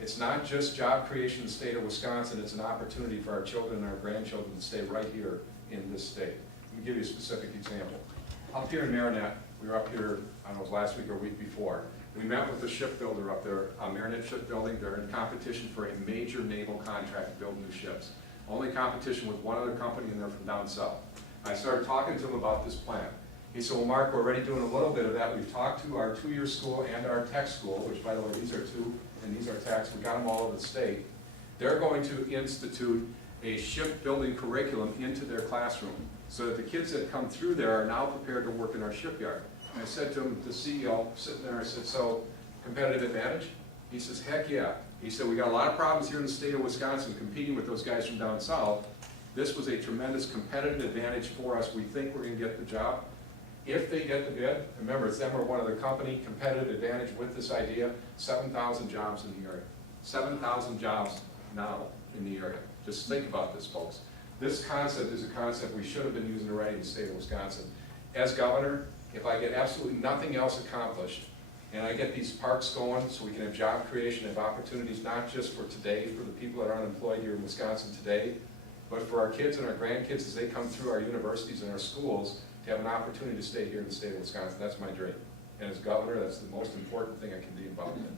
It's not just job creation in the state of Wisconsin, it's an opportunity for our children and our grandchildren to stay right here in this state. Let me give you a specific example. Up here in Marinette, we were up here, I don't know, it was last week or week before. We met with the shipbuilder up there, Marinette Shipbuilding. They're in competition for a major naval contract to build new ships. Only competition with one other company, and they're from down south. I started talking to him about this plan. He said, well, Mark, we're already doing a little bit of that. We've talked to our two-year school and our tech school, which, by the way, these are two, and these are techs. We got them all over the state. They're going to institute a shipbuilding curriculum into their classroom so that the kids that come through there are now prepared to work in our shipyard. And I said to him, the CEO, sitting there, I said, so competitive advantage? He says, heck yeah. He said, we got a lot of problems here in the state of Wisconsin competing with those guys from down south. This was a tremendous competitive advantage for us. We think we're going to get the job. If they get the bid, remember, it's them or one other company, competitive advantage with this idea, 7,000 jobs in the area. 7,000 jobs now in the area. Just think about this, folks. This concept is a concept we should have been using already in the state of Wisconsin. As governor, if I get absolutely nothing else accomplished, and I get these parks going so we can have job creation, have opportunities not just for today, for the people that are unemployed here in Wisconsin today, but for our kids and our grandkids as they come through our universities and our schools to have an opportunity to stay here in the state of Wisconsin. That's my dream. And as governor, that's the most important thing I can be involved in.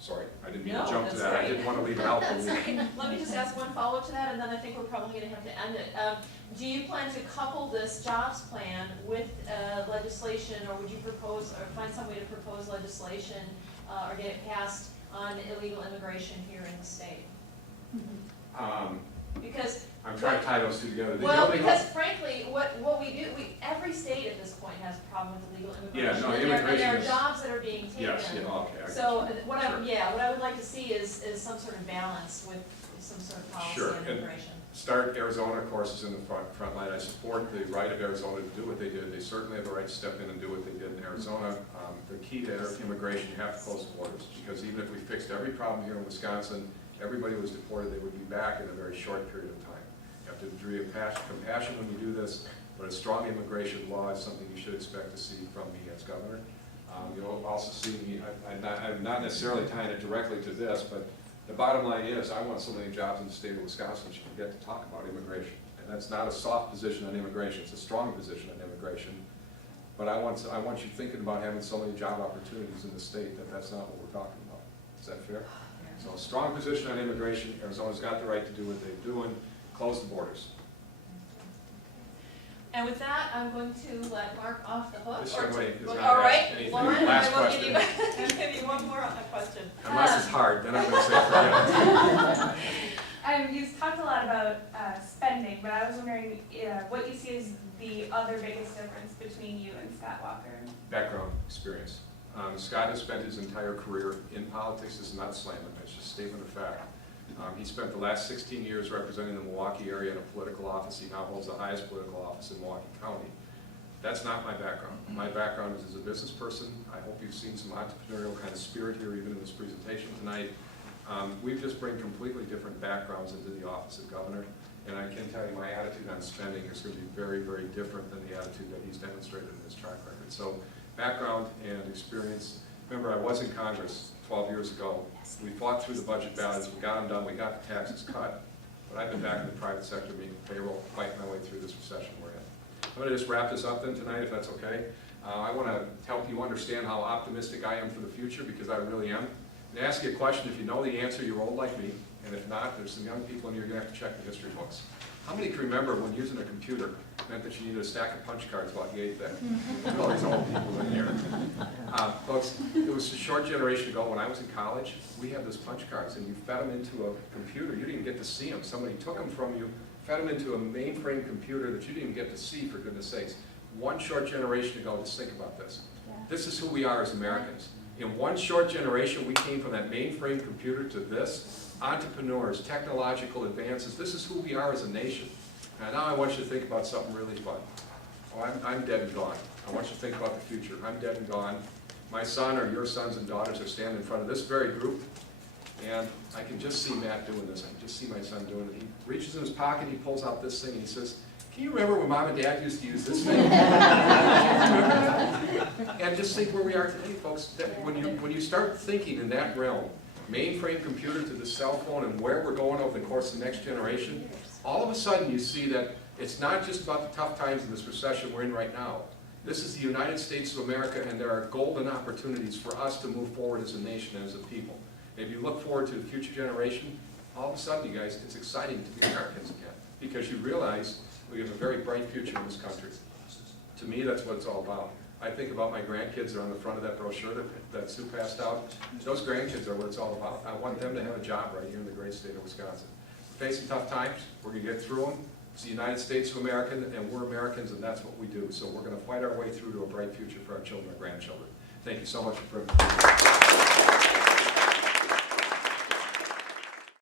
Sorry, I didn't mean to jump to that. Right. I didn't want to leave it out. That's right. Let me just ask one follow-up to that, and then I think we're probably going to have to end it. Do you plan to couple this jobs plan with legislation, or would you propose, or find some way to propose legislation or get it passed on illegal immigration here in the state? Because I'm trying to tie those two together. well, because frankly, what we do, every state at this point has a problem with illegal immigration. Yeah, no, and immigration there are is- jobs that are being taken. Yes, yeah, okay. So what Sure. what I would like to see is some sort of balance with some sort of policy Sure. on immigration. Start Arizona, of course, is in the front line. I support the right of Arizona to do what they did. They certainly have the right to step in and do what they did in Arizona. The key to immigration, you have to close the borders, because even if we fixed every problem here in Wisconsin, everybody was deported, they would be back in a very short period of time. You have to have a degree of compassion when you do this, but a strong immigration law is something you should expect to see from me as governor. You'll also see me, I'm not necessarily tying it directly to this, but the bottom line is I want so many jobs in the state of Wisconsin that you can get to talk about immigration. And that's not a soft position on immigration, it's a strong position on immigration. But I want you thinking about having so many job opportunities in the state that that's not what we're talking about. Is that fair? So a strong position on immigration. Arizona's got the right to do what they're doing. Close the borders. And with that, I'm going to let Mark off the hook. This young lady does not All right, ask anything. Lauren, Last I will give question. you, give you one more question. Unless it's hard, then I'm going to say forget it. You've talked a lot about spending, but I was wondering what you see as the other biggest difference between you and Scott Walker. Background experience. Scott has spent his entire career in politics. This is not slamming, it's just a statement of fact. He spent the last 16 years representing the Milwaukee area in a political office. He now holds the highest political office in Milwaukee County. That's not my background. My background is as a business person. I hope you've seen some entrepreneurial kind of spirit here even in this presentation tonight. We just bring completely different backgrounds into the office of governor. And I can tell you my attitude on spending is going to be very, very different than the attitude that he's demonstrated in his track record. So background and experience. Remember, I was in Congress 12 years ago. We fought through the budget battles, we got them done, we got the taxes cut. But I've been back in the private sector, meeting payroll, fighting my way through this recession we're in. I'm going to just wrap this up then tonight, if that's okay. I want to help you understand how optimistic I am for the future, because I really am. And ask you a question, if you know the answer, you're old like me. And if not, there's some young people in here, you're going to have to check the history books. How many can remember when using a computer meant that you needed a stack of punch cards while you ate that? Look at all these old people in here. Folks, it was a short generation ago when I was in college, we had those punch cards and you fed them into a computer. You didn't get to see them. Somebody took them from you, fed them into a mainframe computer that you didn't get to see, for goodness sakes. One short generation ago, just think about this. This is who we are as Americans. In one short generation, we came from that mainframe computer to this. Entrepreneurs, technological advances, this is who we are as a nation. And now I want you to think about something really fun. Oh, I'm dead and gone. I want you to think about the future. I'm dead and gone. My son or your sons and daughters are standing in front of this very group, and I can just see Matt doing this. I can just see my son doing it. He reaches in his pocket, he pulls out this thing, and he says, "Can you remember when Mom and Dad used to use this thing?" And just think where we are today, folks. That when you start thinking in that realm, mainframe computer to the cell phone and where we're going over the course of the next generation, all of a sudden you see that it's not just about the tough times in this recession we're in right now. This is the United States of America, and there are golden opportunities for us to move forward as a nation and as a people. If you look forward to the future generation, all of a sudden, you guys, it's exciting to be Americans again, because you realize we have a very bright future in this country. To me, that's what it's all about. I think about my grandkids that are on the front of that brochure that Sue passed out. Those grandkids are what it's all about. I want them to have a job right here in the great state of Wisconsin. We're facing tough times. We're going to get through them. It's the United States of America, and we're Americans, and that's what we do. So we're going to fight our way through to a bright future for our children and grandchildren. Thank you so much for